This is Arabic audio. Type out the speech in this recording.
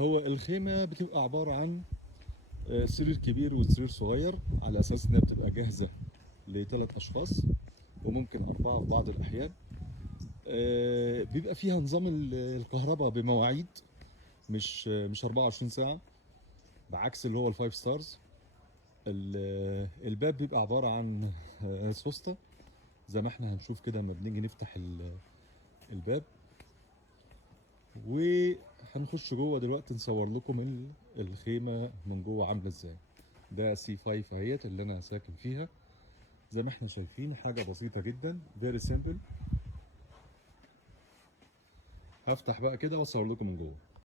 هو الخيمة بتبقى عبارة عن سرير كبير وسرير صغير، على أساس إنها بتبقى جاهزة لثلاث أشخاص وممكن أربعة في بعض الأحيان. بيبقى فيها نظام الكهرباء بمواعيد، مش 24 ساعة، بعكس اللي هو الفايف ستارز. الباب بيبقى عبارة عن سوسته، زي ما احنا هنشوف كده لما بنيجي نفتح الباب. وهنخش جوه دلوقتي نصور لكم الخيمة من جوه عاملة ازاي. ده سي 5 اهيت اللي انا ساكن فيها. زي ما احنا شايفين حاجة بسيطة جدا، فيري سيمبل. هفتح بقى كده واصور لكم من جوه.